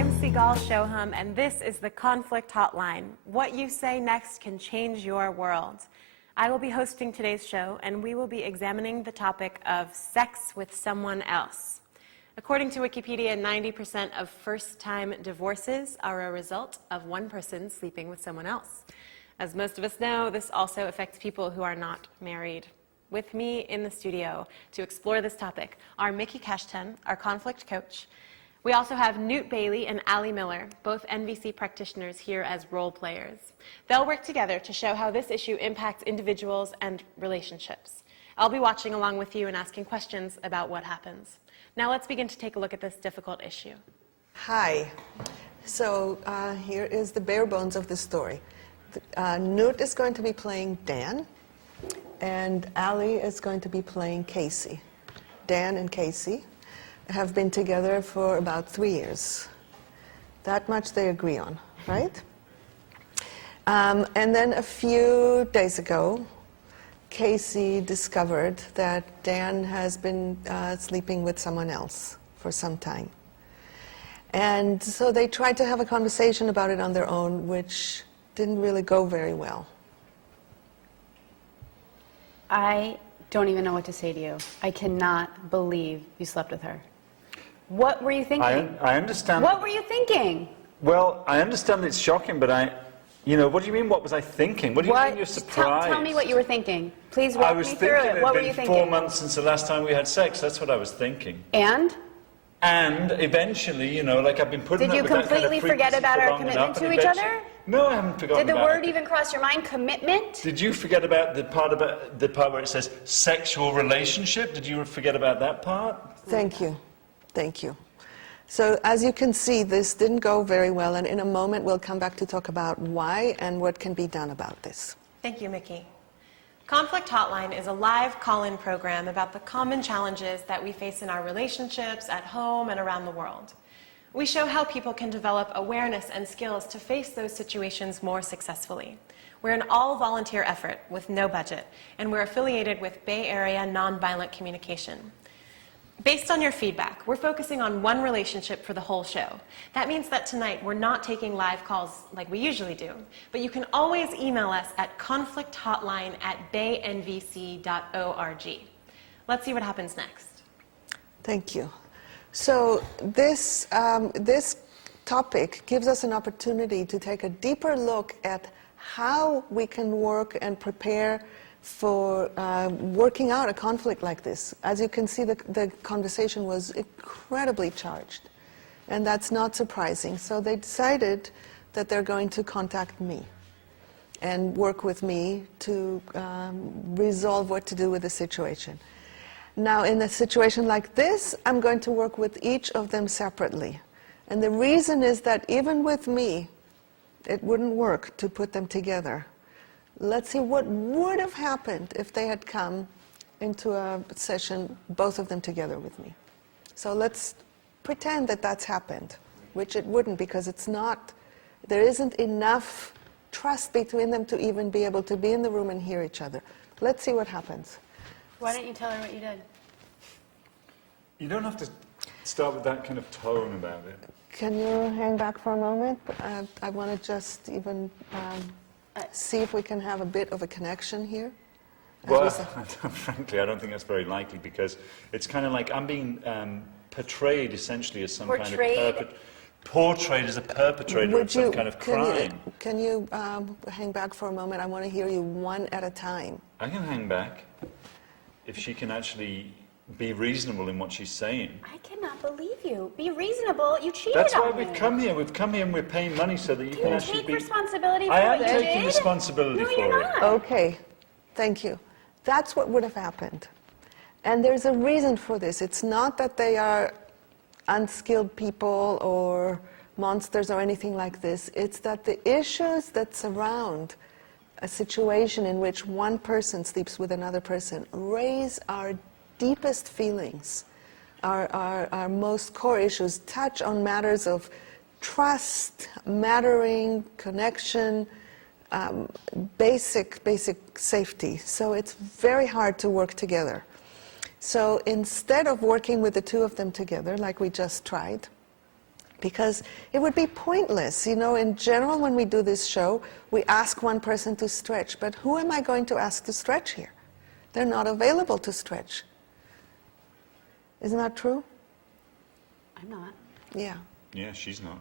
I'm Sigal Shoham, and this is the Conflict Hotline. What you say next can change your world. I will be hosting today's show, and we will be examining the topic of sex with someone else. According to Wikipedia, 90% of first-time divorces are a result of one person sleeping with someone else. As most of us know, this also affects people who are not married. With me in the studio to explore this topic are Mickey Kashtan, our conflict coach. We also have Newt Bailey and Ali Miller, both NVC practitioners here as role players. They'll work together to show how this issue impacts individuals and relationships. I'll be watching along with you and asking questions about what happens. Now let's begin to take a look at this difficult issue. Hi. So here is the bare bones of the story. Newt is going to be playing Dan, and Ali is going to be playing Casey. Dan and Casey have been together for about 3 years. That much they agree on, right? And then a few days ago, Casey discovered that Dan has been sleeping with someone else for some time. And so they tried to have a conversation about it on their own, which didn't really go very well. I don't even know what to say to you. I cannot believe you slept with her. What were you thinking? I understand. What were you thinking? Well, I understand it's shocking, but what do you mean, what was I thinking? What do you mean you're surprised? Tell me what you were thinking. Please walk me through it. What were you thinking? It had been 4 months since the last time we had sex. That's what I was thinking. And? And eventually, like I've been putting Did you up with that kind of completely forget about our commitment to each other? No, I haven't forgotten Did the about word it. even cross your mind, commitment? Did you forget about the part where it says sexual relationship? Did you forget about that part? Thank you. Thank you. So as you can see, this didn't go very well, and in a moment we'll come back to talk about why and what can be done about this. Thank you, Mickey. Conflict Hotline is a live call-in program about the common challenges that we face in our relationships, at home, and around the world. We show how people can develop awareness and skills to face those situations more successfully. We're an all-volunteer effort with no budget, and we're affiliated with Bay Area Nonviolent Communication. Based on your feedback, we're focusing on one relationship for the whole show. That means that tonight we're not taking live calls like we usually do, but you can always email us at conflicthotline@baynvc.org. Let's see what happens next. Thank you. So this topic gives us an opportunity to take a deeper look at how we can work and prepare for working out a conflict like this. As you can see, the conversation was incredibly charged, and that's not surprising. So they decided that they're going to contact me and work with me to resolve what to do with the situation. Now, in a situation like this, I'm going to work with each of them separately. And the reason is that even with me, it wouldn't work to put them together. Let's see what would have happened if they had come into a session, both of them together with me. So let's pretend that that's happened, which it wouldn't, because there isn't enough trust between them to even be able to be in the room and hear each other. Let's see what happens. Why don't you tell her what you did? You don't have to start with that kind of tone about it. Can you hang back for a moment? I want to just even see if we can have a bit of a connection here. Well, frankly, I don't think that's very likely, because it's kind of like I'm being portrayed essentially as some kind of portrayed as a perpetrator of some kind of crime. Can you hang back for a moment? I want to hear you one at a time. I can hang back if she can actually be reasonable in what she's saying. I cannot believe you. Be reasonable. You cheated That's on why me. we've come here. We've come here and we're paying money so that you can actually take responsibility for I what am you taking did? responsibility No, for you're it. not. Okay, thank you. That's what would have happened. And there's a reason for this. It's not that they are unskilled people or monsters or anything like this. It's that the issues that surround a situation in which one person sleeps with another person raise our deepest feelings, our most core issues, touch on matters of trust, mattering, connection, basic safety. So it's very hard to work together. So instead of working with the two of them together, like we just tried, because it would be pointless. You know, in general, when we do this show, we ask one person to stretch, but who am I going to ask to stretch here? They're not available to stretch. Isn't that true? I'm not. Yeah. Yeah, she's not.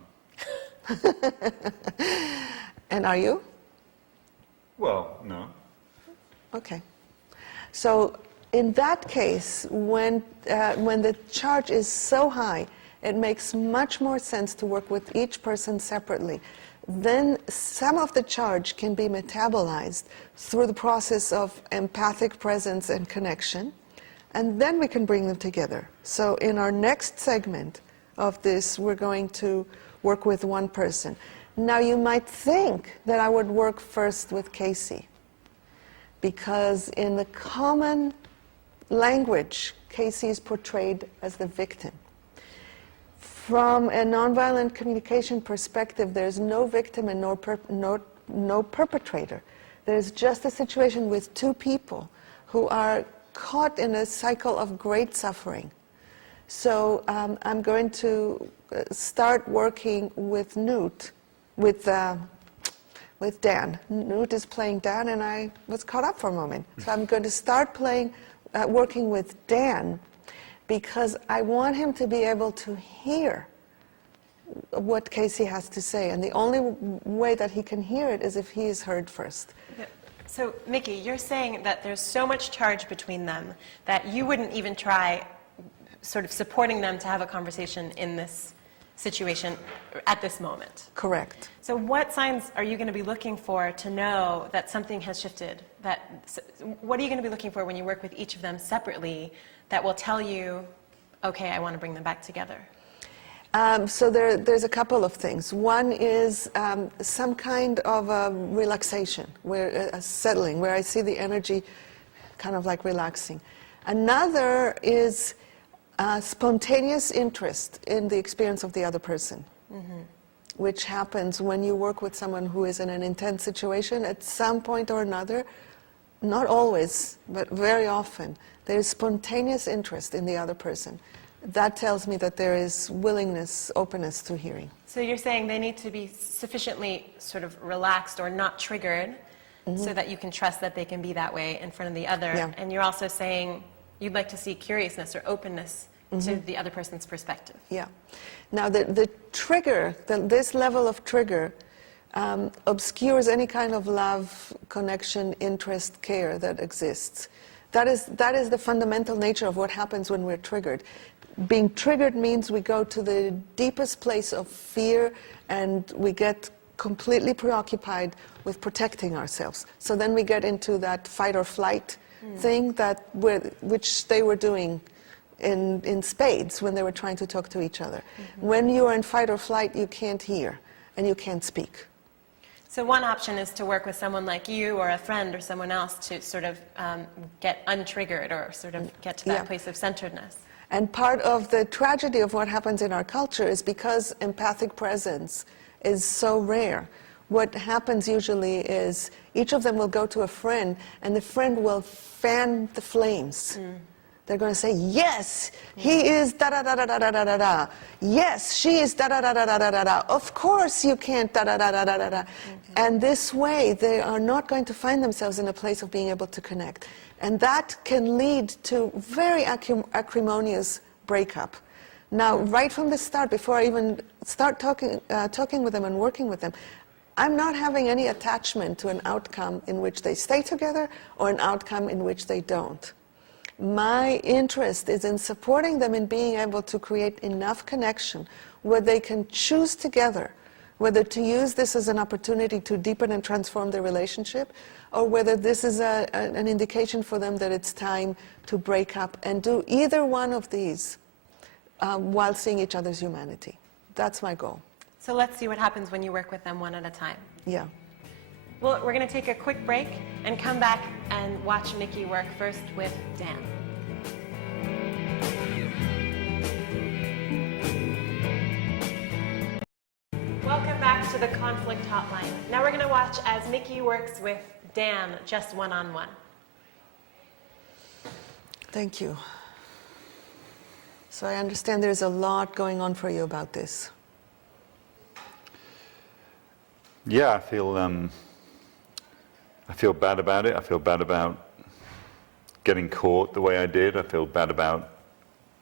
And are you? Well, no. Okay. So in that case, when the charge is so high, it makes much more sense to work with each person separately. Then some of the charge can be metabolized through the process of empathic presence and connection, and then we can bring them together. So in our next segment of this, we're going to work with one person. Now you might think that I would work first with Casey, because in the common language, Casey is portrayed as the victim. From a nonviolent communication perspective, there's no victim and no perpetrator. There's just a situation with two people who are caught in a cycle of great suffering. So I'm going to start working with Newt, with Dan. Newt is playing Dan, and I was caught up for a moment. So I'm going to start working with Dan, because I want him to be able to hear what Casey has to say. And the only way that he can hear it is if he is heard first. Yeah. So, Mickey, you're saying that there's so much charge between them that you wouldn't even try sort of supporting them to have a conversation in this situation at this moment. Correct. So what signs are you going to be looking for to know that something has shifted? What are you going to be looking for when you work with each of them separately that will tell you, okay, I want to bring them back together? So there's a couple of things. One is some kind of a relaxation, a settling, where I see the energy kind of like relaxing. Another is spontaneous interest in the experience of the other person, which happens when you work with someone who is in an intense situation. At some point or another, not always, but very often, there is spontaneous interest in the other person. That tells me that there is willingness, openness to hearing. So you're saying they need to be sufficiently sort of relaxed or not triggered so that you can trust that they can be that way in front of the other. Yeah. And you're also saying you'd like to see curiousness or openness to the other person's perspective. Yeah. Now, the trigger, this level of trigger, obscures any kind of love, connection, interest, care that exists. That is the fundamental nature of what happens when we're triggered. Being triggered means we go to the deepest place of fear, and we get completely preoccupied with protecting ourselves. So then we get into that fight or flight thing which they were doing in spades when they were trying to talk to each other. When you are in fight or flight, you can't hear and you can't speak. So one option is to work with someone like you or a friend or someone else to sort of get untriggered or sort of get to that place of centeredness. And part of the tragedy of what happens in our culture is because empathic presence is so rare. What happens usually is each of them will go to a friend, and the friend will fan the flames. They're going to say, yes, he is da-da-da-da-da-da-da-da. Yes, she is da-da-da-da-da-da-da. Of course you can't da-da-da-da-da-da-da. And this way, they are not going to find themselves in a place of being able to connect. And that can lead to very acrimonious breakup. Now, right from the start, before I even start talking with them and working with them, I'm not having any attachment to an outcome in which they stay together or an outcome in which they don't. My interest is in supporting them in being able to create enough connection where they can choose together whether to use this as an opportunity to deepen and transform their relationship, or whether this is an indication for them that it's time to break up and do either one of these while seeing each other's humanity. That's my goal. So let's see what happens when you work with them one at a time. Yeah. Well, we're going to take a quick break and come back and watch Mickey work first with Dan. Welcome back to the Conflict Hotline. Now we're going to watch as Mickey works with Dan just one-on-one. Thank you. So I understand there's a lot going on for you about this. Yeah, I feel bad about it. I feel bad about getting caught the way I did. I feel bad about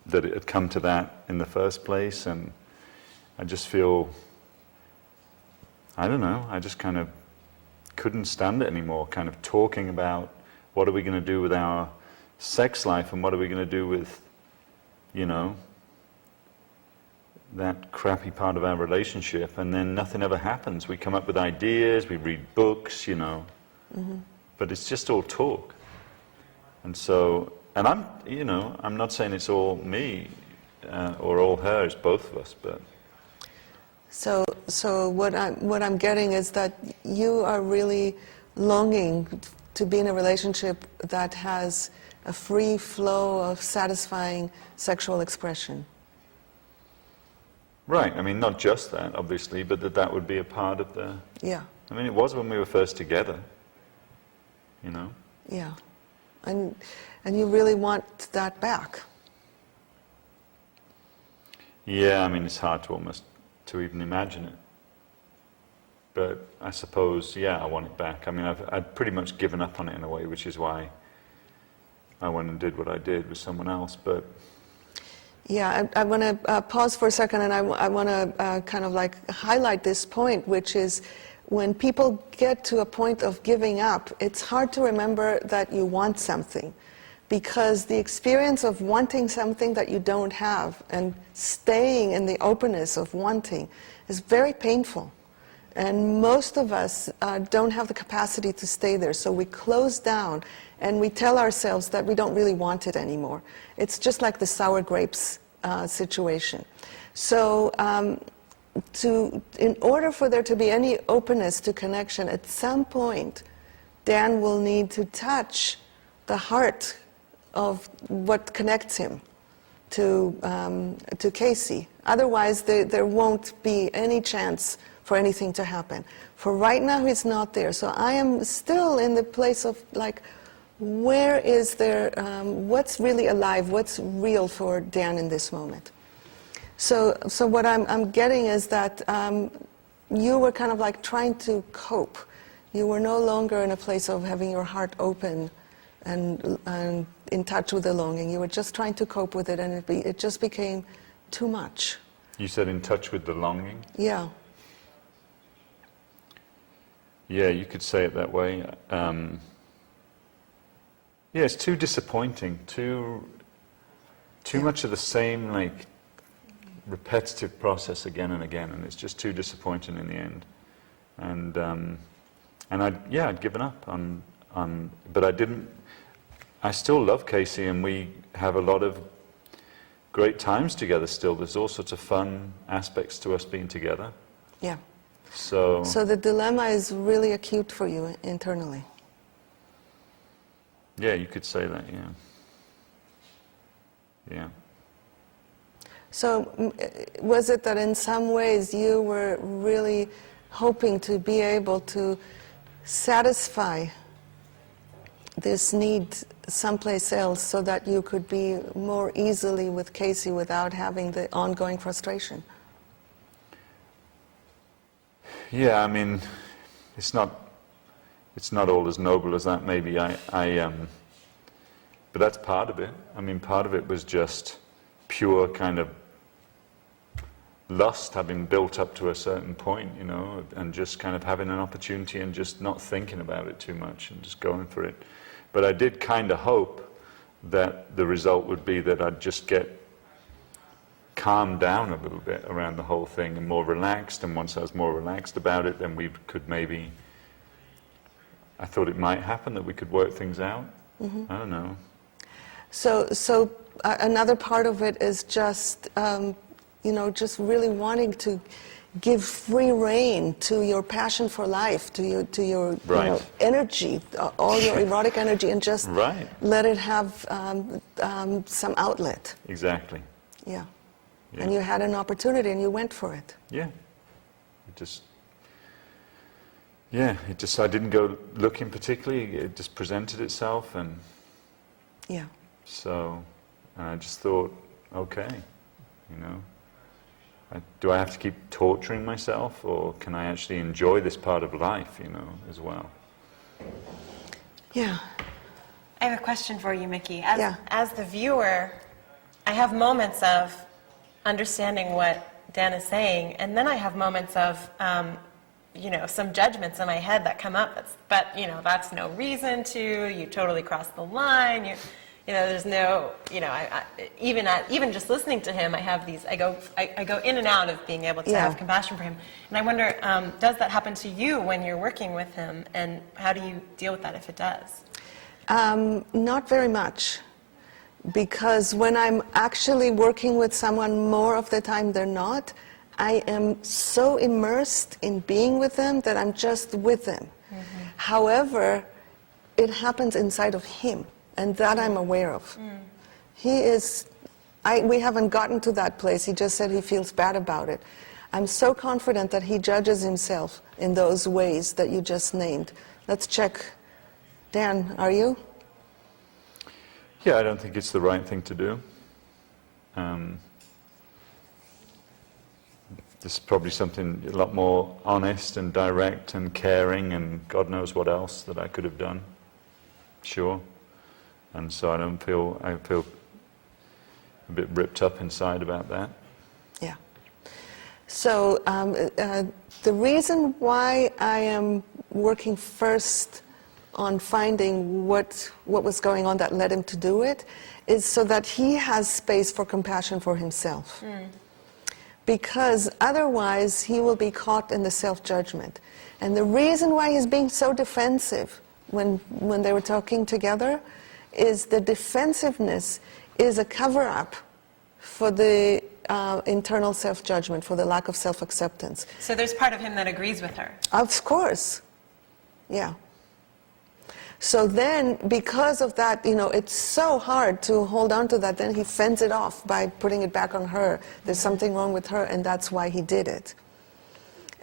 that it had come to that in the first place, and I just feel, I don't know, I just kind of couldn't stand it anymore, kind of talking about what are we going to do with our sex life and what are we going to do with, you know, that crappy part of our relationship, and then nothing ever happens. We come up with ideas, we read books, you know, but it's just all talk. And so, and I'm, you know, I'm not saying it's all me or all her, it's both of us, but. So what I'm getting is that you are really longing to be in a relationship that has a free flow of satisfying sexual expression. Right, I mean, not just that, obviously, but that would be a part of the... Yeah. I mean, it was when we were first together, you know? Yeah. And you really want that back. Yeah, I mean, it's hard to even imagine it. But I suppose, yeah, I want it back. I mean, I'd pretty much given up on it in a way, which is why I went and did what I did with someone else, but... Yeah, I want to pause for a second, and I want to kind of like highlight this point, which is when people get to a point of giving up, it's hard to remember that you want something, because the experience of wanting something that you don't have and staying in the openness of wanting is very painful. And most of us don't have the capacity to stay there, so we close down and we tell ourselves that we don't really want it anymore. It's just like the sour grapes situation. So in order for there to be any openness to connection, at some point, Dan will need to touch the heart of what connects him to Casey. Otherwise, there won't be any chance for anything to happen. For right now, he's not there. So I am still in the place of like, where is there, what's really alive, what's real for Dan in this moment? So what I'm getting is that you were kind of like trying to cope. You were no longer in a place of having your heart open and in touch with the longing. You were just trying to cope with it, and it just became too much. You said in touch with the longing? Yeah. Yeah, you could say it that way. Yeah, it's too disappointing, too much of the same, like, repetitive process again and again, and it's just too disappointing in the end. And I'd given up on, but I still love Casey, and we have a lot of great times together still. There's all sorts of fun aspects to us being together. Yeah. So the dilemma is really acute for you internally. Yeah, you could say that, yeah. Yeah. So was it that in some ways you were really hoping to be able to satisfy this need someplace else so that you could be more easily with Casey without having the ongoing frustration? Yeah, I mean, it's not all as noble as that, maybe. But that's part of it. I mean, part of it was just pure kind of lust having built up to a certain point, you know, and just kind of having an opportunity and just not thinking about it too much and just going for it. But I did kind of hope that the result would be that I'd just get calmed down a little bit around the whole thing and more relaxed, and once I was more relaxed about it, then we could maybe, I thought it might happen that we could work things out. Mm-hmm. I don't know. So another part of it is just, just really wanting to give free rein to your passion for life, to your right. Energy, all your erotic energy, and just right. let it have some outlet. Exactly. Yeah. And you had an opportunity and you went for it. Yeah. I didn't go looking particularly. It just presented itself, and yeah. So I just thought, okay, you know. do I have to keep torturing myself, or can I actually enjoy this part of life, you know, as well? Yeah. I have a question for you, Mickey. Yeah. As the viewer, I have moments of understanding what Dan is saying, and then I have moments of, you know, some judgments in my head that come up. But you know, that's no reason to. You totally crossed the line. You know, there's no, you know, even just listening to him, I have these. I go in and out of being able to Yeah. have compassion for him. And I wonder, does that happen to you when you're working with him, and how do you deal with that if it does? Not very much, because when I'm actually working with someone more of the time than not, I am so immersed in being with them that I'm just with them. Mm-hmm. However, it happens inside of him, and that I'm aware of. He is, we haven't gotten to that place. He just said he feels bad about it. I'm so confident that he judges himself in those ways that you just named. Let's check. Dan, are you? Yeah, I don't think it's the right thing to do. This is probably something a lot more honest and direct and caring and God knows what else that I could have done. Sure. And so I feel a bit ripped up inside about that. Yeah. So the reason why I am working first on finding what was going on that led him to do it is so that he has space for compassion for himself. Because otherwise he will be caught in the self-judgment. And the reason why he's being so defensive when they were talking together is the defensiveness is a cover-up for the internal self-judgment, for the lack of self-acceptance. So there's part of him that agrees with her. Of course. Yeah. So then, because of that, you know, it's so hard to hold on to that. Then he fends it off by putting it back on her. There's something wrong with her, and that's why he did it.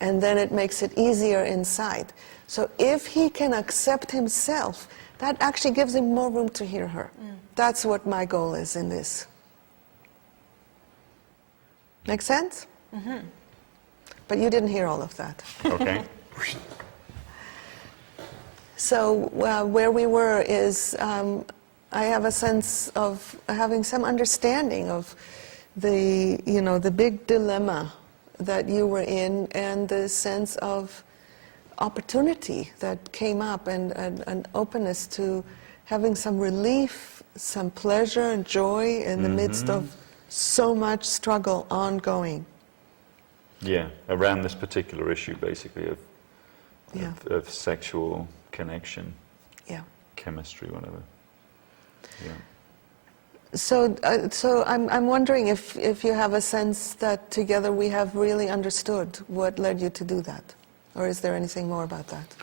And then it makes it easier inside. So if he can accept himself, that actually gives him more room to hear her. That's what my goal is in this. Make sense? Mm-hmm. But you didn't hear all of that. Okay. So where we were is I have a sense of having some understanding of the, you know, the big dilemma that you were in and the sense of opportunity that came up and an openness to having some relief, some pleasure and joy in the midst of so much struggle ongoing. Yeah, around this particular issue, basically, Yeah. of sexual connection, Yeah. chemistry, whatever. Yeah. So I'm wondering if you have a sense that together we have really understood what led you to do that, or is there anything more about that?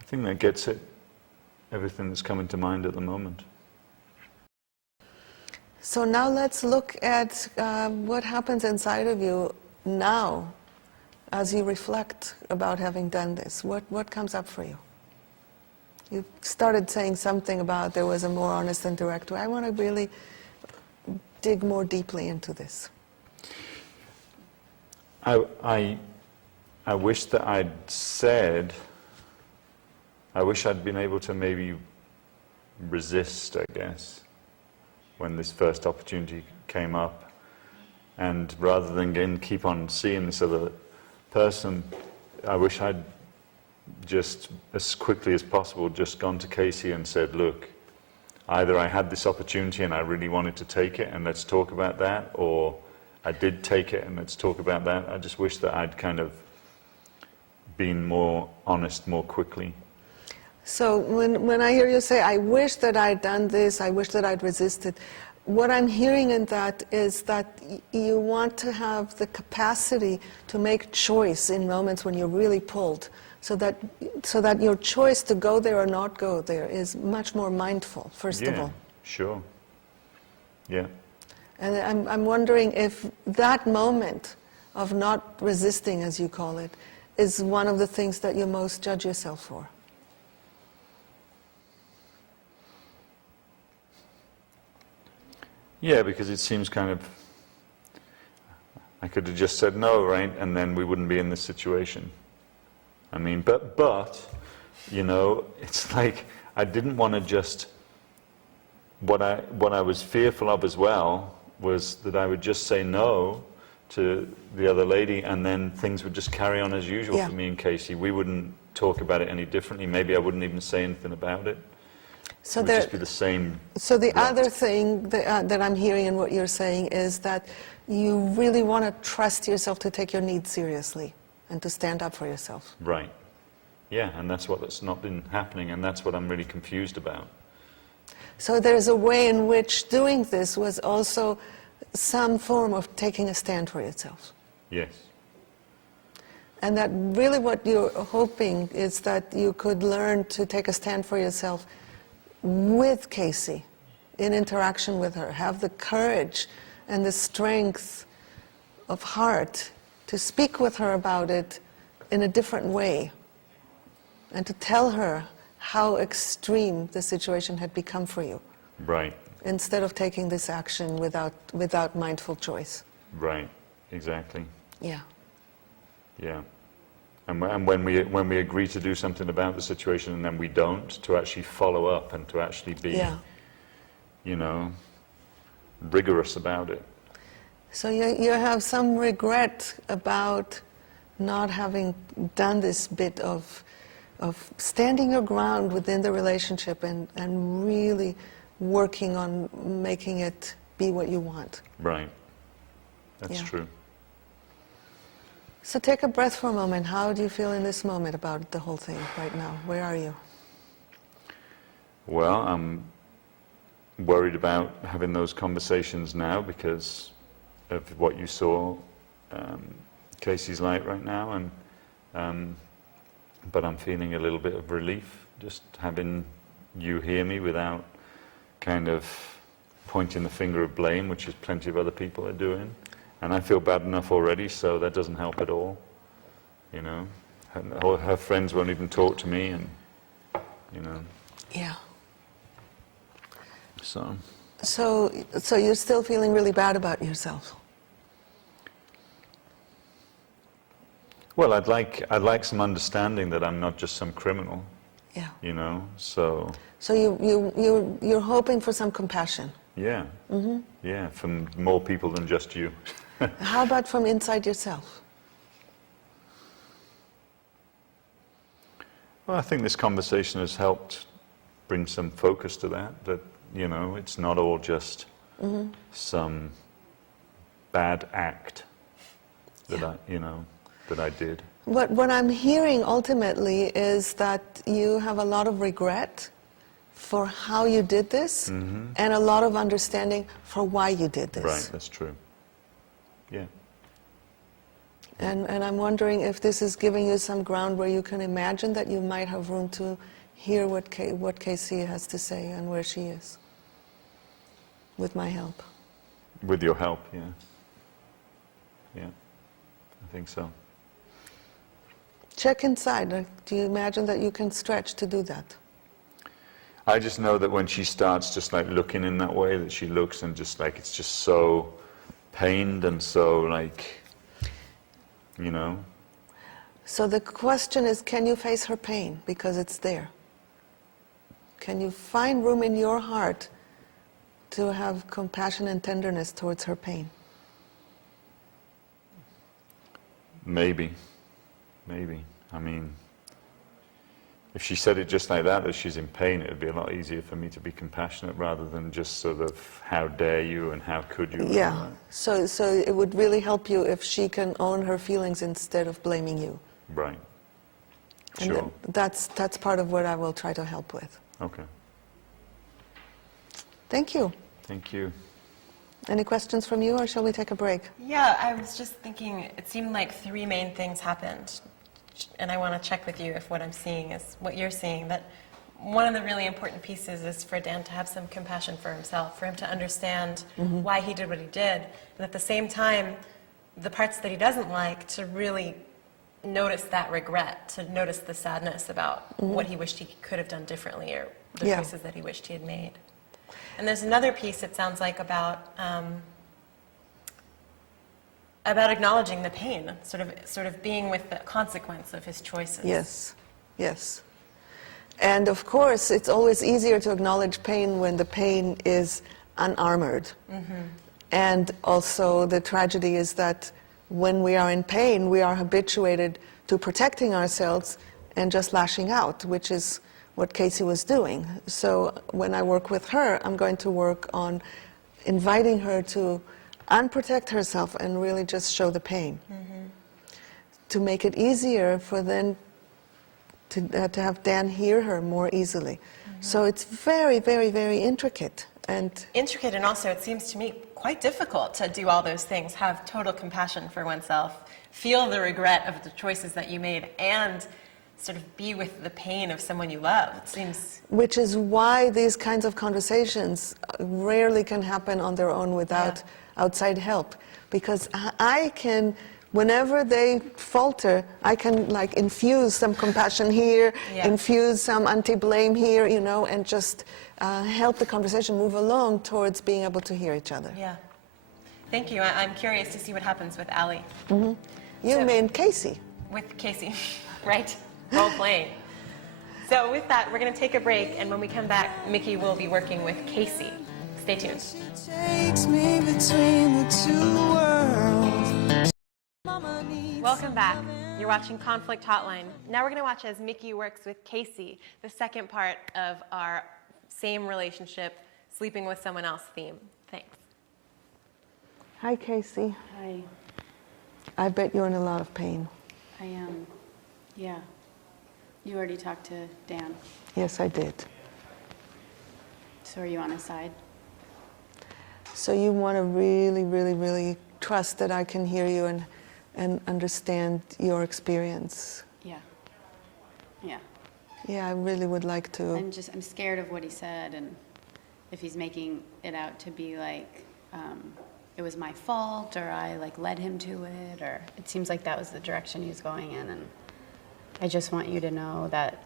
I think that gets it, everything that's coming to mind at the moment. So now let's look at what happens inside of you now as you reflect about having done this. What comes up for you? You started saying something about there was a more honest and direct way. I want to really dig more deeply into this. I wish that I'd said, I wish I'd been able to maybe resist, I guess, when this first opportunity came up. And rather than keep on seeing this other person, I wish I'd just, as quickly as possible, just gone to Casey and said, look, either I had this opportunity and I really wanted to take it and let's talk about that, or I did take it and let's talk about that. I just wish that I'd kind of been more honest more quickly. So when I hear you say, I wish that I'd done this, I wish that I'd resisted, what I'm hearing in that is that you want to have the capacity to make choice in moments when you're really pulled, so that your choice to go there or not go there is much more mindful, first of all. Sure. Yeah. And I'm wondering if that moment of not resisting, as you call it, is one of the things that you most judge yourself for. Yeah, because it seems kind of, I could have just said no, right? And then we wouldn't be in this situation. I mean, but, you know, it's like I didn't want to just, what I was fearful of as well was that I would just say no to the other lady and then things would just carry on as usual Yeah. for me and Casey. We wouldn't talk about it any differently. Maybe I wouldn't even say anything about it. So It would just be the same. So the rot. other thing that I'm hearing in what you're saying is that you really want to trust yourself to take your needs seriously and to stand up for yourself. Right. Yeah, and that's not been happening, and that's what I'm really confused about. So there's a way in which doing this was also some form of taking a stand for yourself. Yes. And that really what you're hoping is that you could learn to take a stand for yourself with Casey, in interaction with her. Have the courage and the strength of heart to speak with her about it in a different way and to tell her how extreme the situation had become for you, Right. instead of taking this action without mindful choice. Right. Exactly. Yeah. Yeah. And when we agree to do something about the situation and then we don't, to actually follow up and to actually be, Yeah. you know, rigorous about it. So you have some regret about not having done this bit of standing your ground within the relationship and really working on making it be what you want. Right. That's Yeah. true. So take a breath for a moment. How do you feel in this moment about the whole thing right now? Where are you? Well, I'm worried about having those conversations now because of what you saw Casey's like right now, and but I'm feeling a little bit of relief just having you hear me without kind of pointing the finger of blame, which is plenty of other people are doing. And I feel bad enough already, so that doesn't help at all. You know, her friends won't even talk to me, and you know, Yeah. so. So you're still feeling really bad about yourself? Well, I'd like some understanding that I'm not just some criminal. Yeah. You know, so. So you're hoping for some compassion. Yeah. Mm-hmm. Yeah, from more people than just you. How about from inside yourself? Well, I think this conversation has helped bring some focus to that, you know, it's not all just some bad act that that I did. What I'm hearing ultimately is that you have a lot of regret for how you did this and a lot of understanding for why you did this. Right, that's true. Yeah. And I'm wondering if this is giving you some ground where you can imagine that you might have room to hear what Casey has to say and where she is, with my help. With your help, yeah. Yeah, I think so. Check inside. Do you imagine that you can stretch to do that? I just know that when she starts just like looking in that way that she looks, and just like it's just so pained and so like, you know. So the question is, can you face her pain? Because it's there. Can you find room in your heart to have compassion and tenderness towards her pain? Maybe. I mean, if she said it just like that she's in pain, it would be a lot easier for me to be compassionate rather than just sort of, how dare you and how could you? Yeah. So it would really help you if she can own her feelings instead of blaming you. Right. And Sure. that's part of what I will try to help with. Okay. Thank you. Thank you. Any questions from you, or shall we take a break? Yeah, I was just thinking, it seemed like three main things happened. And I want to check with you if what I'm seeing is what you're seeing. That one of the really important pieces is for Dan to have some compassion for himself, for him to understand why he did what he did. And at the same time, the parts that he doesn't like, to really notice that regret, to notice the sadness about what he wished he could have done differently, or the Yeah. choices that he wished he had made. And there's another piece, it sounds like, about acknowledging the pain, sort of being with the consequence of his choices. Yes, yes. And of course, it's always easier to acknowledge pain when the pain is unarmored. And also the tragedy is that when we are in pain, we are habituated to protecting ourselves and just lashing out, which is what Casey was doing. So when I work with her, I'm going to work on inviting her to unprotect herself and really just show the pain. To make it easier for then to have Dan hear her more easily. So it's very, very, very intricate. Intricate, and also it seems to me quite difficult to do all those things, have total compassion for oneself, feel the regret of the choices that you made, and sort of be with the pain of someone you love. It seems... Which is why these kinds of conversations rarely can happen on their own without outside help. Because I can, whenever they falter, I can like infuse some compassion here, infuse some anti-blame here, you know, and just help the conversation move along towards being able to hear each other. Yeah. Thank you. I'm curious to see what happens with Allie. You mean Casey. With Casey, right? Role playing. So with that, we're going to take a break, and when we come back, Mickey will be working with Casey. Stay tuned. Takes me between the two worlds. Welcome back. You're watching Conflict Hotline. Now we're going to watch as Mickey works with Casey, the second part of our same relationship, sleeping with someone else theme. Thanks. Hi, Casey. Hi. I bet you're in a lot of pain. I am. Yeah. You already talked to Dan. Yes, I did. So are you on his side? So you want to really, really, really trust that I can hear you and understand your experience. Yeah. Yeah. Yeah, I really would like to. I'm scared of what he said, and if he's making it out to be like it was my fault, or I like led him to it, or it seems like that was the direction he's going in, and I just want you to know that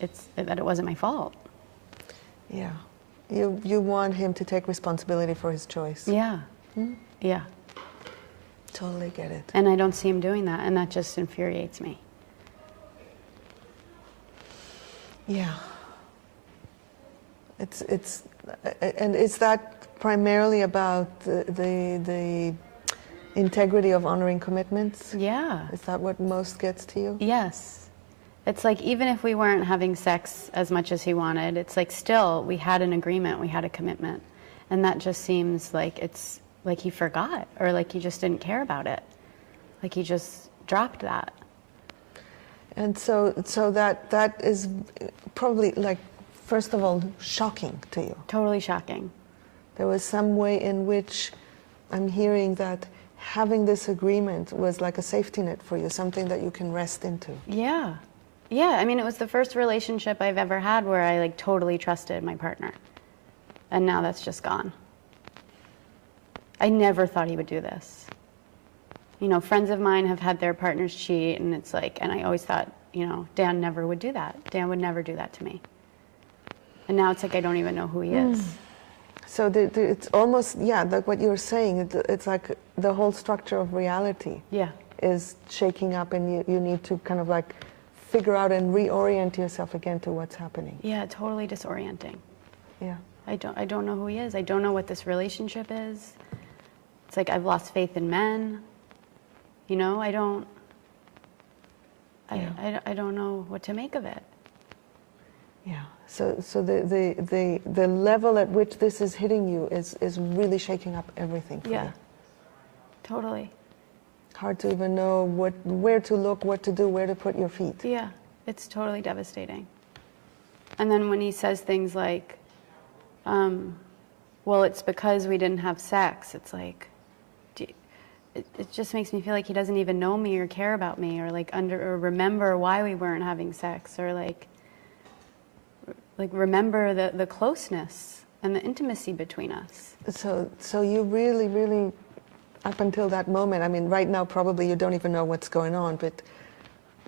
it wasn't my fault. Yeah. You want him to take responsibility for his choice. Yeah. Yeah. Totally get it. And I don't see him doing that, and that just infuriates me. Yeah. And is that primarily about the integrity of honoring commitments? Yeah. Is that what most gets to you? Yes. It's like even if we weren't having sex as much as he wanted, it's like still we had an agreement, we had a commitment. And that just seems like it's like he forgot, or like he just didn't care about it. Like he just dropped that. And so that is probably, like, first of all, shocking to you. Totally shocking. There was some way in which I'm hearing that having this agreement was like a safety net for you, something that you can rest into. Yeah. Yeah, I mean, it was the first relationship I've ever had where I like totally trusted my partner. And now that's just gone. I never thought he would do this. You know, friends of mine have had their partners cheat, and it's like, and I always thought, you know, Dan never would do that. Dan would never do that to me. And now it's like I don't even know who he is. So it's almost, yeah, like what you're saying, it's like the whole structure of reality is shaking up, and you need to kind of like figure out and reorient yourself again to what's happening. Yeah, totally disorienting. Yeah. I don't know who he is. I don't know what this relationship is. It's like I've lost faith in men. You know, I don't know what to make of it. Yeah. So the level at which this is hitting you is really shaking up everything for Yeah. you. Totally. Hard to even know where to look, what to do, where to put your feet. Yeah, it's totally devastating. And then when he says things like, well, it's because we didn't have sex, it's like, it just makes me feel like he doesn't even know me or care about me, or like or remember why we weren't having sex, or like remember the closeness and the intimacy between us. So you really, really, up until that moment, I mean, right now probably you don't even know what's going on, but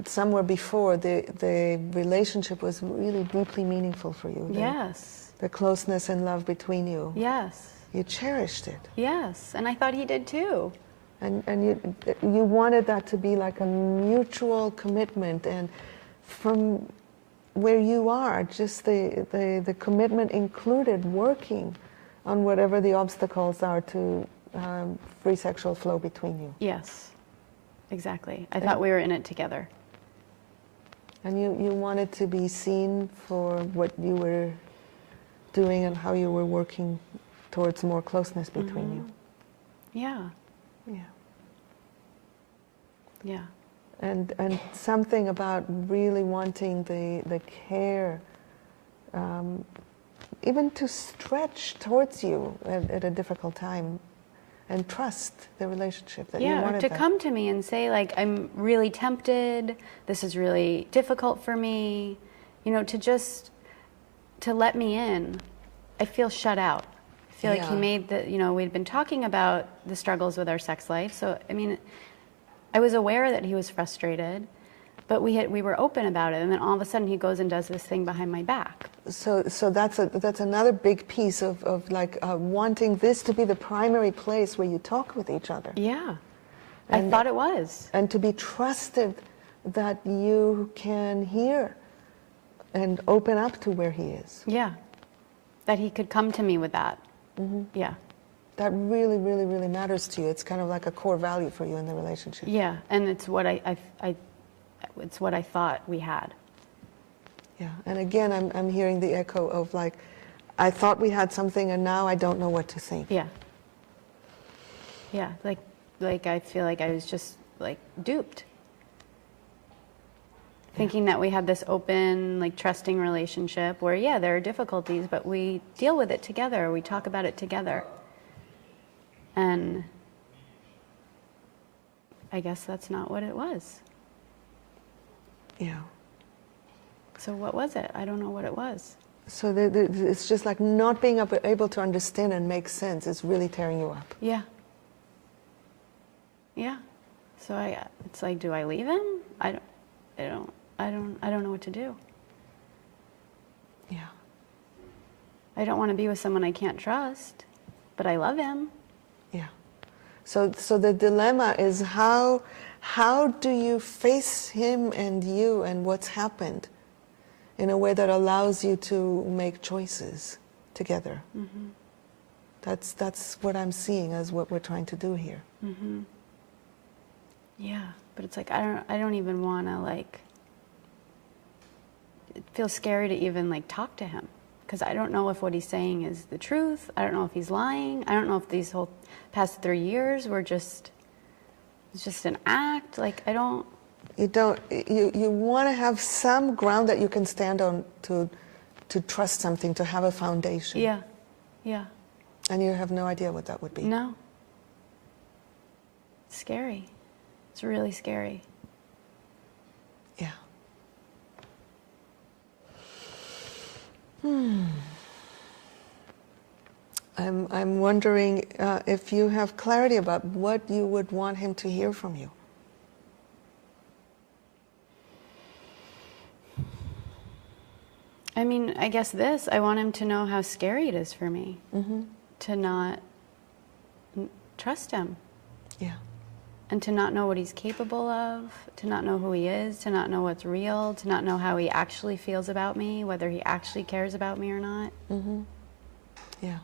somewhere before, the relationship was really deeply meaningful for you. Yes. The closeness and love between you. Yes. You cherished it. Yes. And I thought he did too. And you wanted that to be like a mutual commitment. And from where you are, just the commitment included working on whatever the obstacles are to free sexual flow between you. Yes. Exactly. I thought we were in it together. And you wanted to be seen for what you were doing and how you were working towards more closeness between you. Yeah. Yeah. Yeah. And something about really wanting the care, even to stretch towards you at a difficult time, and trust the relationship that you Yeah, or wanted. to that. come to me and say, like, I'm really tempted, this is really difficult for me, you know, to let me in. I feel shut out. I feel like he Yeah. made we'd been talking about the struggles with our sex life, so, I mean, I was aware that he was frustrated, but we were open about it, and then all of a sudden he goes and does this thing behind my back. So that's another big piece of wanting this to be the primary place where you talk with each other. Yeah. And- I thought it was. And to be trusted that you can hear and open up to where he is. Yeah. That he could come to me with that. Yeah. That really, really, really matters to you. It's kind of like a core value for you in the relationship. Yeah, and it's what it's what I thought we had. Yeah. And again, I'm hearing the echo of like, I thought we had something and now I don't know what to think. Yeah. Yeah, like I feel like I was just like duped. Thinking that we had this open, like trusting relationship where, yeah, there are difficulties, but we deal with it together. We talk about it together. And I guess that's not what it was. Yeah. So what was it? I don't know what it was. So it's just like not being able to understand and make sense is really tearing you up. Yeah. Yeah. So it's like, do I leave him? I don't know what to do. Yeah. I don't want to be with someone I can't trust, but I love him. Yeah. So the dilemma is how do you face him and you and what's happened in a way that allows you to make choices together. Mm-hmm. That's what I'm seeing as what we're trying to do here. Mm-hmm. Yeah, but it's like I don't even want to like. It feels scary to even like talk to him because I don't know if what he's saying is the truth. I don't know if he's lying. I don't know if these whole past 3 years were it's just an act. Like I don't. You want to have some ground that you can stand on to trust something, to have a foundation. Yeah, yeah. And you have no idea what that would be. No. It's scary. It's really scary. Yeah. I'm wondering if you have clarity about what you would want him to hear from you. I mean, I guess I want him to know how scary it is for me to not trust him Yeah. and to not know what he's capable of, to not know who he is, to not know what's real, to not know how he actually feels about me, whether he actually cares about me or not. Yeah.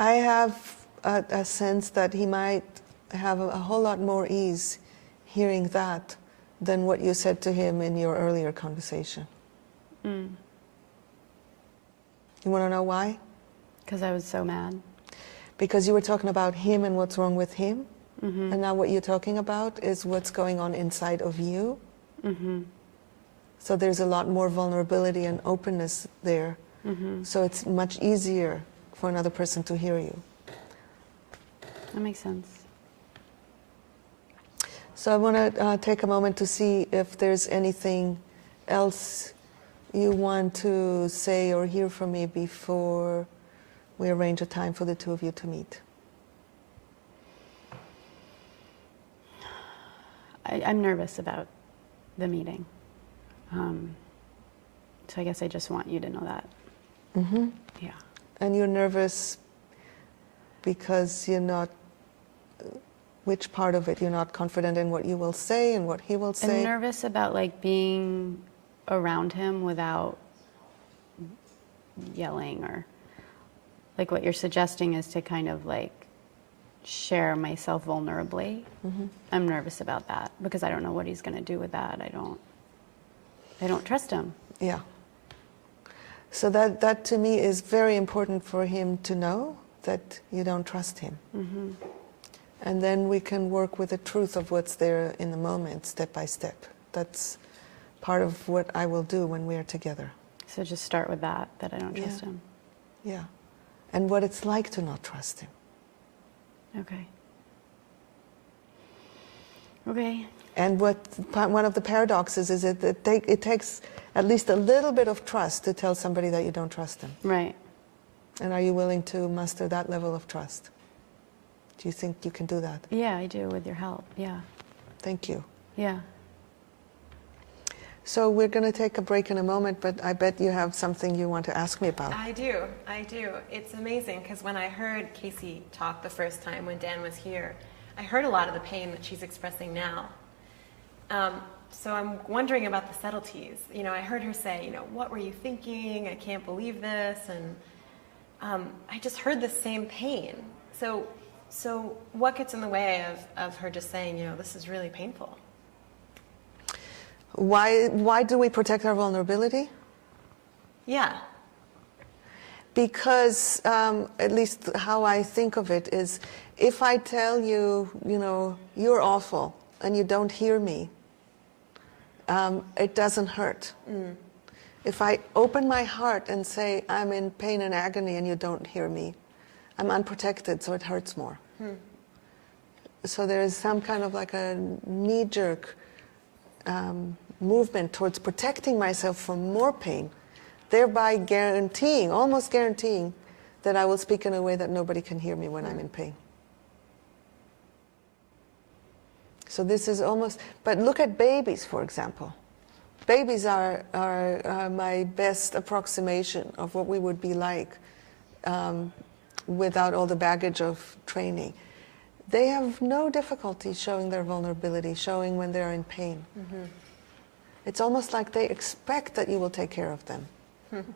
I have a sense that he might have a whole lot more ease hearing that than what you said to him in your earlier conversation. You want to know why? Because I was so mad. Because you were talking about him and what's wrong with him, and now what you're talking about is what's going on inside of you. So there's a lot more vulnerability and openness there. So it's much easier for another person to hear you. That makes sense. So I want to take a moment to see if there's anything else you want to say or hear from me before we arrange a time for the two of you to meet. I'm nervous about the meeting. So I guess I just want you to know that. Mm-hmm. Yeah. And you're nervous because you're not, which part of it? You're not confident in what you will say and what he will say? I'm nervous about like being around him without yelling, or like what you're suggesting is to kind of like share myself vulnerably. Mm-hmm. I'm nervous about that because I don't know what he's going to do with that. I don't trust him. Yeah. So that to me is very important for him to know, that you don't trust him. Mm-hmm. And then we can work with the truth of what's there in the moment, step by step. That's part of what I will do when we are together. So just start with that I don't trust him. Yeah. And what it's like to not trust him. Okay. Okay. And one of the paradoxes is that it takes at least a little bit of trust to tell somebody that you don't trust them. Right. And are you willing to muster that level of trust? Do you think you can do that? Yeah, I do, with your help. Yeah. Thank you. Yeah. So we're going to take a break in a moment, but I bet you have something you want to ask me about. I do. It's amazing because when I heard Casey talk the first time when Dan was here, I heard a lot of the pain that she's expressing now. So I'm wondering about the subtleties. You know, I heard her say, what were you thinking? I can't believe this. And I just heard the same pain. So what gets in the way of her just saying, this is really painful? Why do we protect our vulnerability? Yeah. Because at least how I think of it is, if I tell you, you're awful and you don't hear me, it doesn't hurt. Mm. If I open my heart and say I'm in pain and agony and you don't hear me, I'm unprotected, so it hurts more. Hmm. So there is some kind of like a knee-jerk movement towards protecting myself from more pain, thereby almost guaranteeing that I will speak in a way that nobody can hear me when I'm in pain. So this is almost, but look at babies, for example. Babies are my best approximation of what we would be like without all the baggage of training. They have no difficulty showing their vulnerability, showing when they're in pain. Mm-hmm. It's almost like they expect that you will take care of them. Mm-hmm.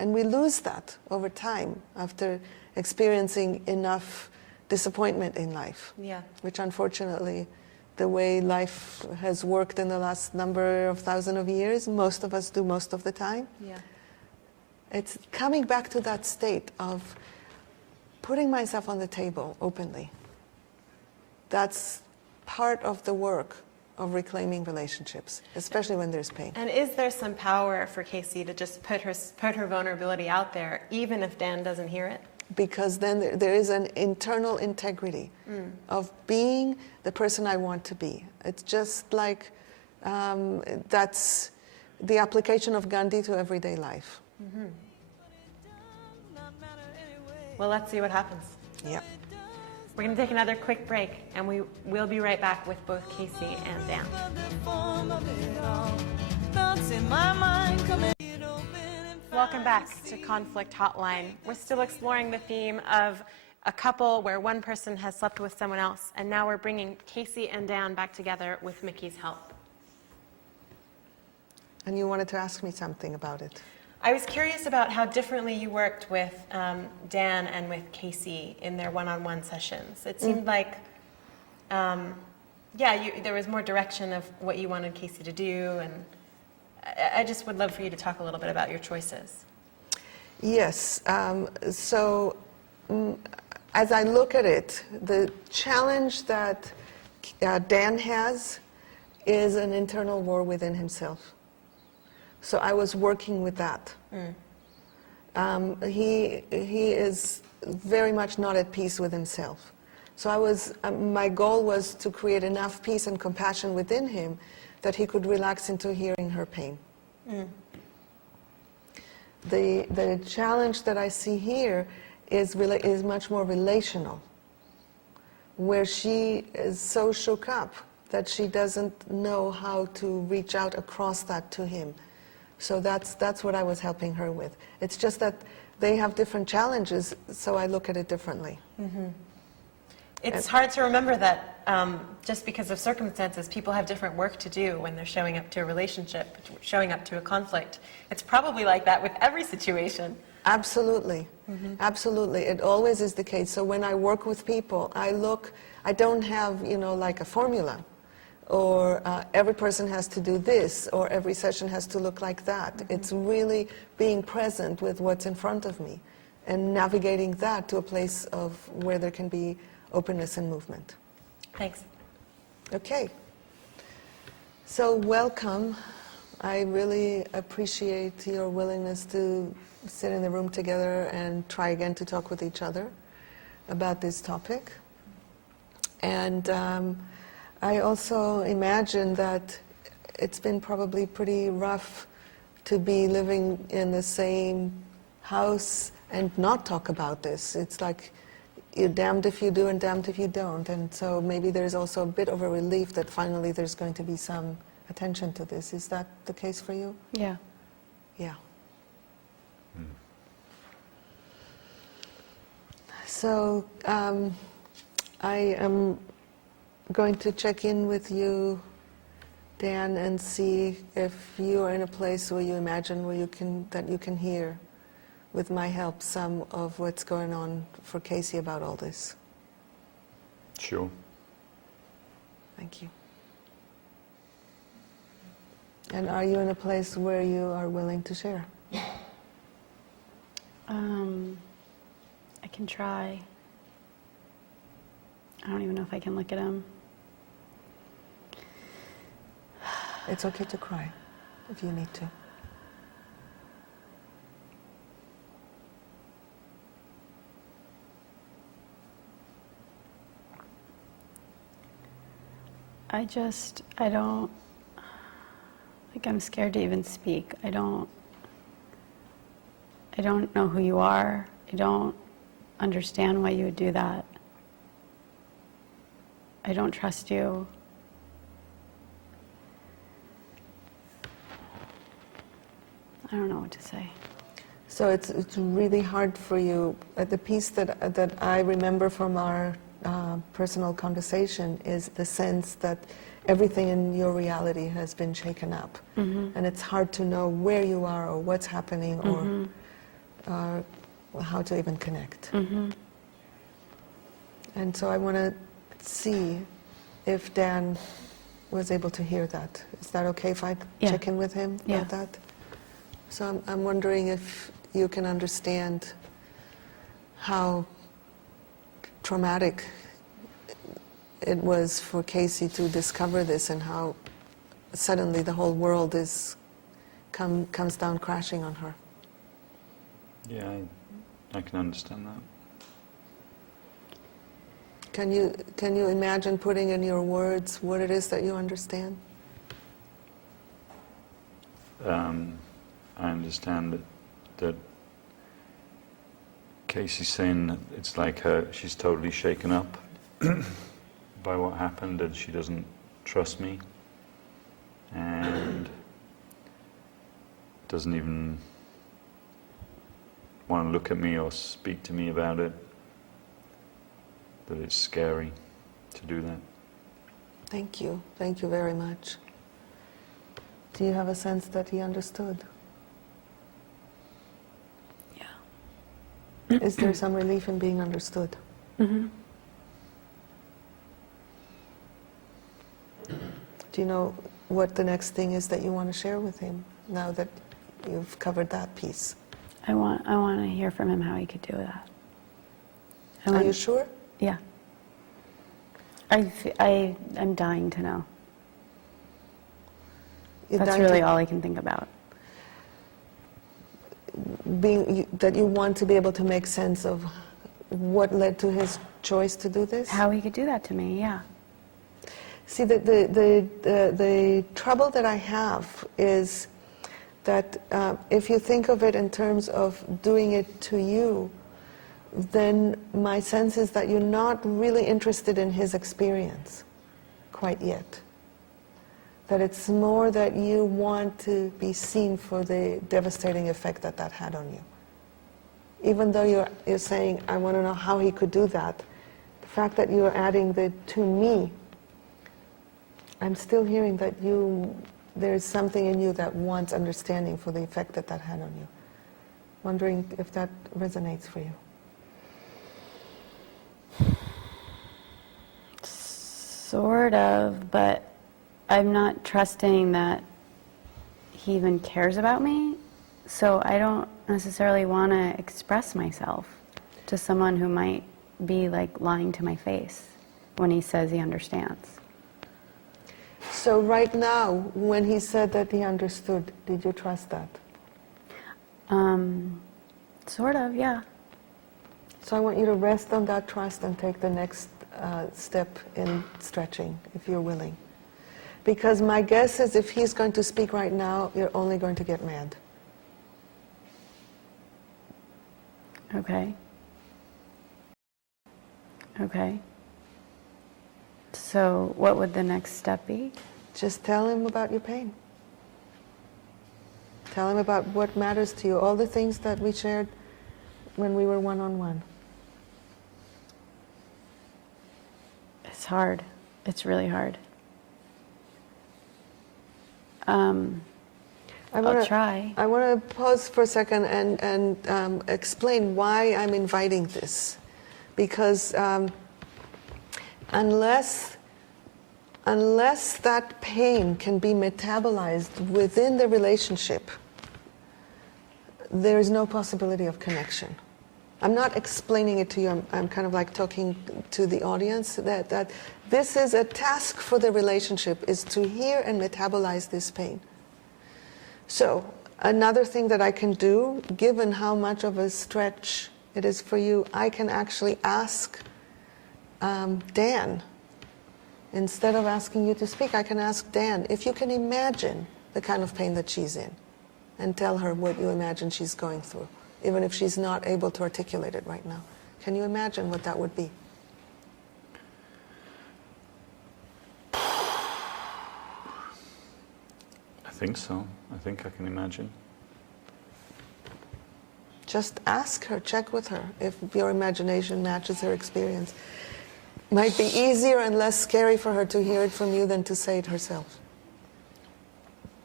And we lose that over time after experiencing enough disappointment in life. Yeah. Which unfortunately, the way life has worked in the last number of thousands of years, most of us do most of the time. Yeah. It's coming back to that state of putting myself on the table openly. That's part of the work of reclaiming relationships, especially when there's pain. And is there some power for Casey to just put her vulnerability out there, even if Dan doesn't hear it? Because then there is an internal integrity of being the person I want to be. It's just like that's the application of Gandhi to everyday life. Mm-hmm. Well, let's see what happens. Yeah. We're going to take another quick break, and we will be right back with both Casey and Dan. Welcome back to Conflict Hotline. We're still exploring the theme of a couple where one person has slept with someone else, and now we're bringing Casey and Dan back together with Mickey's help. And you wanted to ask me something about it. I was curious about how differently you worked with Dan and with Casey in their one-on-one sessions. It seemed like, there was more direction of what you wanted Casey to do, and I just would love for you to talk a little bit about your choices. Yes. As I look at it, the challenge that Dan has is an internal war within himself. So I was working with that. He is very much not at peace with himself. So my goal was to create enough peace and compassion within him that he could relax into hearing her pain. The challenge that I see here is much more relational, where she is so shook up that she doesn't know how to reach out across that to him. So that's what I was helping her with. It's just that they have different challenges, so I look at it differently. It's hard to remember that just because of circumstances, people have different work to do when they're showing up to a relationship, showing up to a conflict. It's probably like that with every situation. Absolutely. Absolutely. It always is the case. So when I work with people, I don't have, like a formula, or every person has to do this, or every session has to look like that. It's really being present with what's in front of me and navigating that to a place of where there can be openness and movement. Thanks. Okay. So welcome. I really appreciate your willingness to sit in the room together and try again to talk with each other about this topic. And I also imagine that it's been probably pretty rough to be living in the same house and not talk about this. It's like you're damned if you do and damned if you don't. And so maybe there's also a bit of a relief that finally there's going to be some attention to this. Is that the case for you? Yeah. Yeah. So I am going to check in with you, Dan, and see if you are in a place where you imagine that you can hear, with my help, some of what's going on for Casey about all this. Sure. Thank you. And are you in a place where you are willing to share? I can try. I don't even know if I can look at him. It's okay to cry if you need to. I don't, like, I'm scared to even speak. I don't know who you are. I don't understand why you would do that. I don't trust you. I don't know what to say. So it's really hard for you. The piece that I remember from our personal conversation is the sense that everything in your reality has been shaken up. And it's hard to know where you are or what's happening or how to even connect. And so I want to see if Dan was able to hear that. Is that okay if I check in with him about that? So I'm wondering if you can understand how traumatic it was for Casey to discover this, and how suddenly the whole world comes down crashing on her. Yeah, I can understand that. Can you imagine putting in your words what it is that you understand? I understand that Casey's saying that it's like she's totally shaken up by what happened, and she doesn't trust me, and doesn't even want to look at me or speak to me about it, that it's scary to do that. Thank you. Thank you very much. Do you have a sense that he understood? Yeah. Is there some relief in being understood? Do you know what the next thing is that you want to share with him now that you've covered that piece? I want to hear from him how he could do that. Are you sure? Yeah. I'm dying to know. You're That's dying really to- all I can think about. that you want to be able to make sense of what led to his choice to do this? How he could do that to me, yeah. See, the trouble that I have is that if you think of it in terms of doing it to you, then my sense is that you're not really interested in his experience, quite yet. That it's more that you want to be seen for the devastating effect that that had on you. Even though you're saying, I want to know how he could do that, the fact that you're adding the to me, I'm still hearing that there's something in you that wants understanding for the effect that that had on you. Wondering if that resonates for you. Sort of, but I'm not trusting that he even cares about me, so I don't necessarily want to express myself to someone who might be like lying to my face when he says he understands. So right now, when he said that he understood, did you trust that? Sort of, yeah. So I want you to rest on that trust and take the next step in stretching, if you're willing. Because my guess is if he's going to speak right now, you're only going to get mad. Okay. Okay. So what would the next step be? Just tell him about your pain. Tell him about what matters to you, all the things that we shared when we were one-on-one. It's hard. It's really hard. I'll try. I want to pause for a second and explain why I'm inviting this. Because unless that pain can be metabolized within the relationship, there is no possibility of connection. I'm not explaining it to you, I'm kind of like talking to the audience, that this is a task for the relationship, is to hear and metabolize this pain. So, another thing that I can do, given how much of a stretch it is for you, I can actually ask Dan. Instead of asking you to speak, I can ask Dan if you can imagine the kind of pain that she's in and tell her what you imagine she's going through, even if she's not able to articulate it right now. Can you imagine what that would be? I think so. I think I can imagine. Just ask her, check with her if your imagination matches her experience. Might be easier and less scary for her to hear it from you than to say it herself.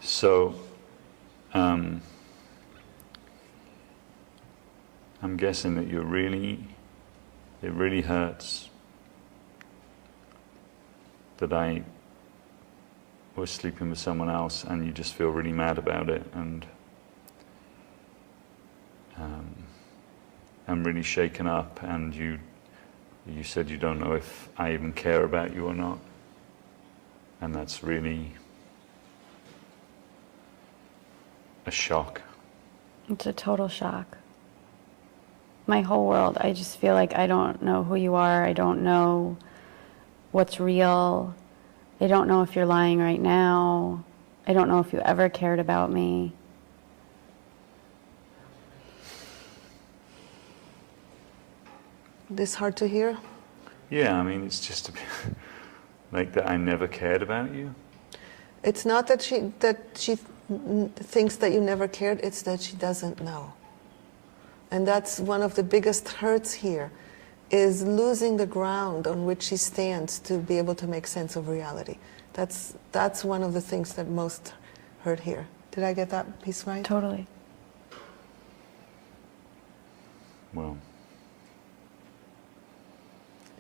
So, I'm guessing that it really hurts that I was sleeping with someone else and you just feel really mad about it, and I'm really shaken up, and you said you don't know if I even care about you or not, and that's really a shock. It's a total shock. My whole world, I just feel like I don't know who you are. I don't know what's real. I don't know if you're lying right now. I don't know if you ever cared about me. This hard to hear? Yeah, I mean, it's just a bit like that I never cared about you. It's not that she thinks that you never cared, it's that she doesn't know. And that's one of the biggest hurts here, is losing the ground on which she stands to be able to make sense of reality. That's one of the things that most hurt here. Did I get that piece right? Totally. Well,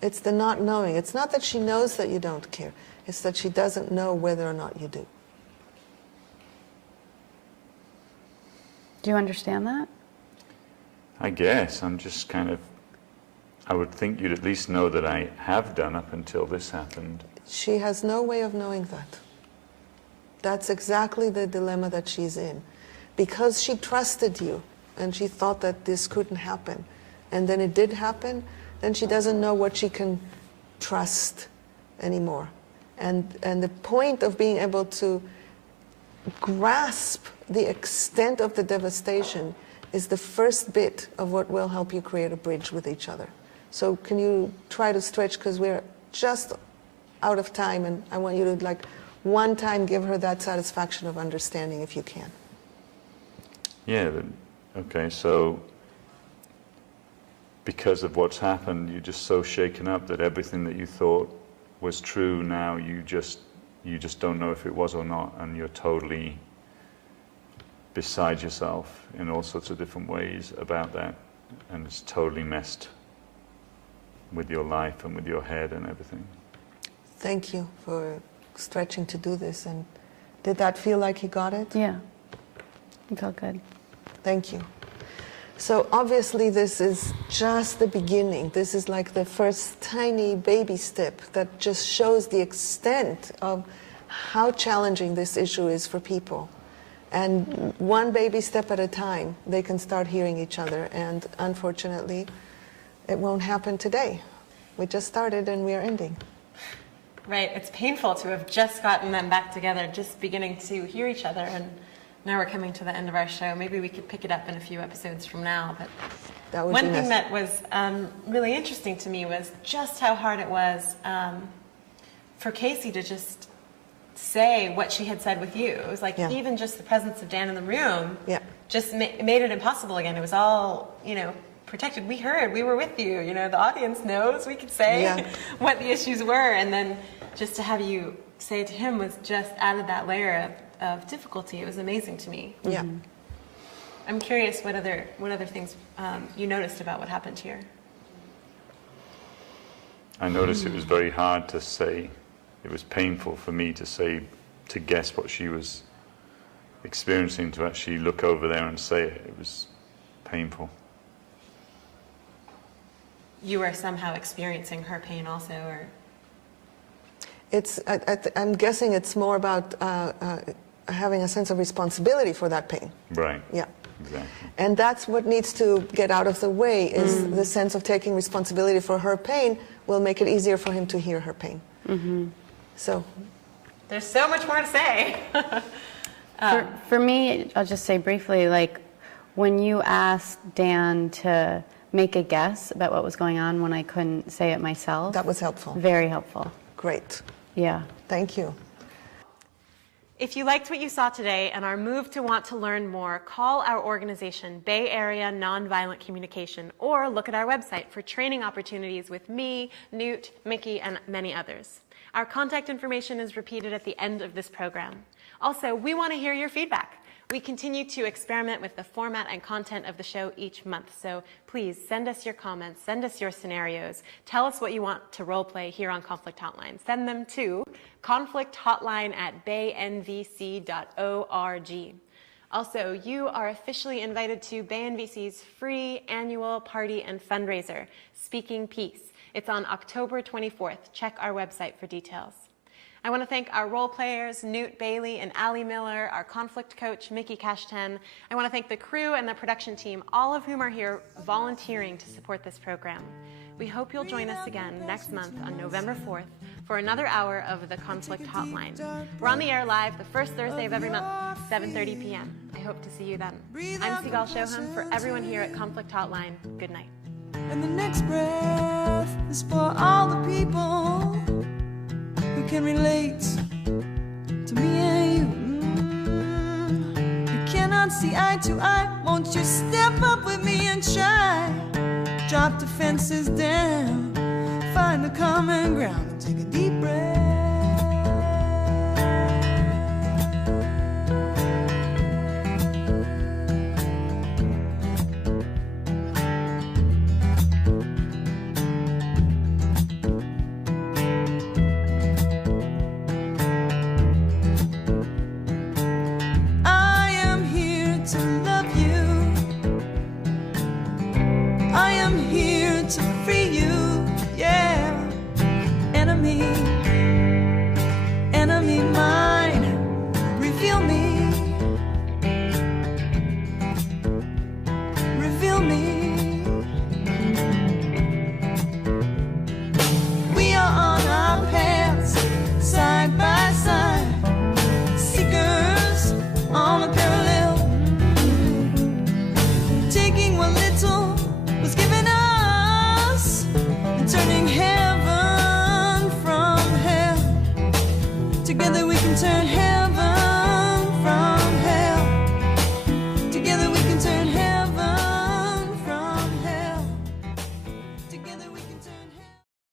it's the not knowing. It's not that she knows that you don't care. It's that she doesn't know whether or not you do. Do you understand that? I guess I'm just kind of, I would think you'd at least know that I have done up until this happened. She has no way of knowing that. That's exactly the dilemma that she's in. Because she trusted you and she thought that this couldn't happen, and then it did happen, then she doesn't know what she can trust anymore. And the point of being able to grasp the extent of the devastation is the first bit of what will help you create a bridge with each other. So can you try to stretch, because we're just out of time, and I want you to, like, one time give her that satisfaction of understanding if you can. Yeah, okay, so because of what's happened, you're just so shaken up that everything that you thought was true now, you just don't know if it was or not, and you're totally beside yourself in all sorts of different ways about that, and it's totally messed with your life and with your head and everything. Thank you for stretching to do this. And did that feel like you got it? Yeah, it felt good. Thank you. So obviously this is just the beginning. This is like the first tiny baby step that just shows the extent of how challenging this issue is for people. And one baby step at a time, they can start hearing each other. And unfortunately, it won't happen today. We just started and we are ending. Right, it's painful to have just gotten them back together, just beginning to hear each other, and now we're coming to the end of our show. Maybe we could pick it up in a few episodes from now, but That would one be thing nice. that was really interesting to me was just how hard it was for Casey to just say what she had said with you. It was like Yeah. even just the presence of Dan in the room Yeah. just made it impossible again. It was all, protected. We heard, we were with you, the audience knows, we could say Yeah. what the issues were, and then just to have you say it to him was just added that layer of difficulty. It was amazing to me. Yeah. I'm curious what other things you noticed about what happened here. I noticed it was very hard to say. It was painful for me to guess what she was experiencing, to actually look over there and say it. It was painful. You were somehow experiencing her pain also, or? I'm guessing it's more about having a sense of responsibility for that pain. Right. Yeah. Exactly. And that's what needs to get out of the way, is the sense of taking responsibility for her pain will make it easier for him to hear her pain. So, There's so much more to say. For me, I'll just say briefly, like, when you asked Dan to make a guess about what was going on when I couldn't say it myself, that was helpful. very helpful. Great. Yeah. Thank you. If you liked what you saw today and are moved to want to learn more, call our organization, Bay Area Nonviolent Communication, or look at our website for training opportunities with me, Newt, Mickey, and many others. Our contact information is repeated at the end of this program. Also, we want to hear your feedback. We continue to experiment with the format and content of the show each month, so please send us your comments, send us your scenarios, tell us what you want to role play here on Conflict Hotline. Send them to conflicthotline@baynvc.org. Also, you are officially invited to BayNVC's free annual party and fundraiser, Speaking Peace. It's on October 24th. Check our website for details. I want to thank our role players, Newt Bailey and Allie Miller, our conflict coach, Mickey Kashtan. I want to thank the crew and the production team, all of whom are here volunteering to support this program. We hope you'll join us again next month on November 4th for another hour of the Conflict Hotline. We're on the air live the first Thursday of every month, 7:30 p.m. I hope to see you then. I'm Sigal Shohan. For everyone here at Conflict Hotline, good night. And the next breath is for all the people who can relate to me and you. You cannot see eye to eye. Won't you step up with me and try? Drop the fences down, find the common ground, and take a deep breath. I am here to free you, yeah, enemy. we can turn hell